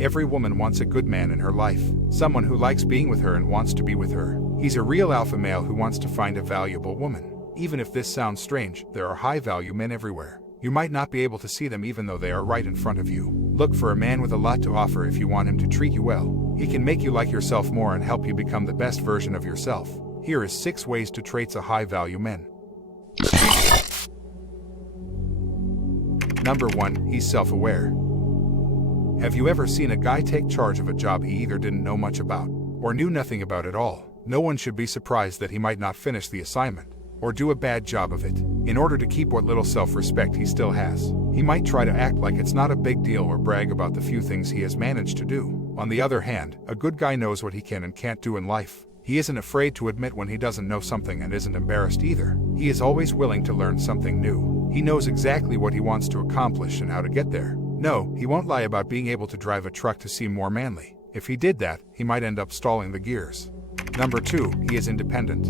Every woman wants a good man in her life, someone who likes being with her and wants to be with her. He's a real alpha male who wants to find a valuable woman. Even if this sounds strange, there are high-value men everywhere. You might not be able to see them even though they are right in front of you. Look for a man with a lot to offer if you want him to treat you well. He can make you like yourself more and help you become the best version of yourself. Here is 6 ways to traits a high-value man. Number 1. He's self-aware. Have you ever seen a guy take charge of a job he either didn't know much about or knew nothing about at all? No one should be surprised that he might not finish the assignment or do a bad job of it. In order to keep what little self-respect he still has, he might try to act like it's not a big deal or brag about the few things he has managed to do. On the other hand, a good guy knows what he can and can't do in life. He isn't afraid to admit when he doesn't know something and isn't embarrassed either. He is always willing to learn something new. He knows exactly what he wants to accomplish and how to get there. No, he won't lie about being able to drive a truck to seem more manly. If he did that, he might end up stalling the gears. Number 2. He is independent.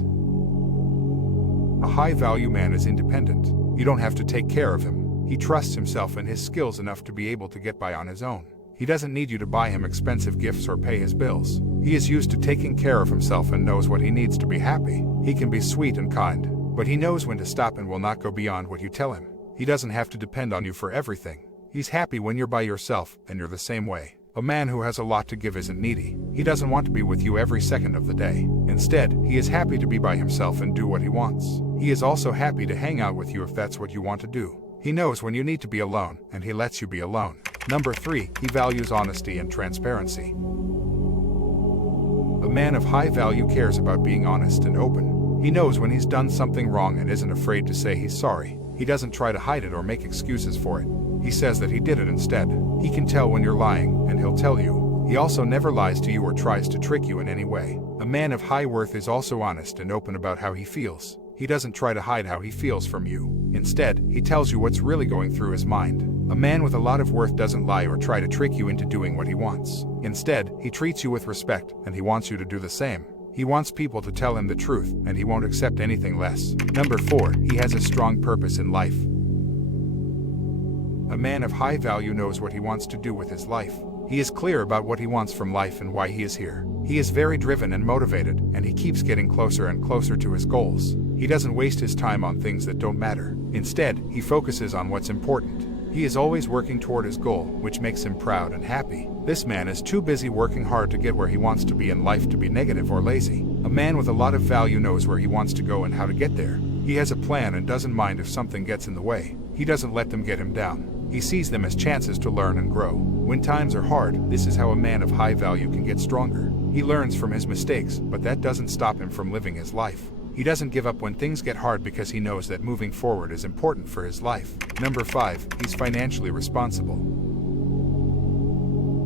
A high-value man is independent. You don't have to take care of him. He trusts himself and his skills enough to be able to get by on his own. He doesn't need you to buy him expensive gifts or pay his bills. He is used to taking care of himself and knows what he needs to be happy. He can be sweet and kind, but he knows when to stop and will not go beyond what you tell him. He doesn't have to depend on you for everything. He's happy when you're by yourself, and you're the same way. A man who has a lot to give isn't needy. He doesn't want to be with you every second of the day. Instead, he is happy to be by himself and do what he wants. He is also happy to hang out with you if that's what you want to do. He knows when you need to be alone, and he lets you be alone. Number 3. He values honesty and transparency. A man of high value cares about being honest and open. He knows when he's done something wrong and isn't afraid to say he's sorry. He doesn't try to hide it or make excuses for it. He says that he did it instead. He can tell when you're lying, and he'll tell you. He also never lies to you or tries to trick you in any way. A man of high worth is also honest and open about how he feels. He doesn't try to hide how he feels from you. Instead, he tells you what's really going through his mind. A man with a lot of worth doesn't lie or try to trick you into doing what he wants. Instead, he treats you with respect, and he wants you to do the same. He wants people to tell him the truth, and he won't accept anything less. Number 4. He has a strong purpose in life. A man of high value knows what he wants to do with his life. He is clear about what he wants from life and why he is here. He is very driven and motivated, and he keeps getting closer and closer to his goals. He doesn't waste his time on things that don't matter. Instead, he focuses on what's important. He is always working toward his goal, which makes him proud and happy. This man is too busy working hard to get where he wants to be in life to be negative or lazy. A man with a lot of value knows where he wants to go and how to get there. He has a plan and doesn't mind if something gets in the way. He doesn't let them get him down. He sees them as chances to learn and grow. When times are hard, this is how a man of high value can get stronger. He learns from his mistakes, but that doesn't stop him from living his life. He doesn't give up when things get hard because he knows that moving forward is important for his life. Number 5. He's financially responsible.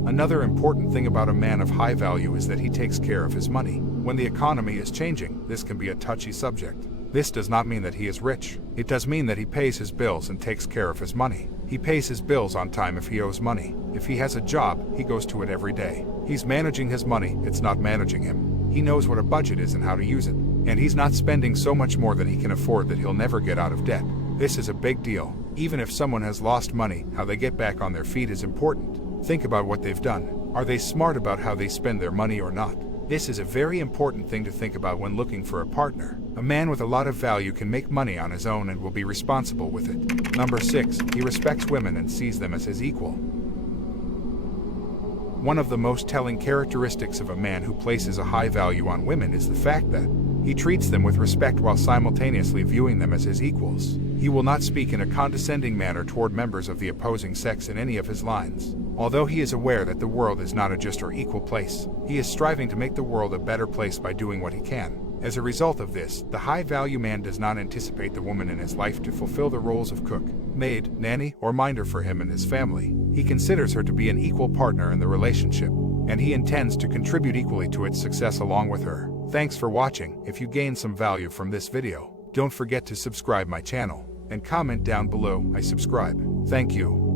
Another important thing about a man of high value is that he takes care of his money. When the economy is changing, this can be a touchy subject. This does not mean that he is rich. It does mean that he pays his bills and takes care of his money. He pays his bills on time if he owes money. If he has a job, he goes to it every day. He's managing his money, it's not managing him. He knows what a budget is and how to use it. And he's not spending so much more than he can afford that he'll never get out of debt. This is a big deal. Even if someone has lost money, how they get back on their feet is important. Think about what they've done. Are they smart about how they spend their money or not? This is a very important thing to think about when looking for a partner. A man with a lot of value can make money on his own and will be responsible with it. Number 6. He respects women and sees them as his equal. One of the most telling characteristics of a man who places a high value on women is the fact that he treats them with respect while simultaneously viewing them as his equals. He will not speak in a condescending manner toward members of the opposing sex in any of his lines. Although he is aware that the world is not a just or equal place, he is striving to make the world a better place by doing what he can. As a result of this, the high-value man does not anticipate the woman in his life to fulfill the roles of cook, maid, nanny, or minder for him and his family. He considers her to be an equal partner in the relationship, and he intends to contribute equally to its success along with her. Thanks for watching. If you gained some value from this video, don't forget to subscribe my channel and comment down below, I subscribe. Thank you.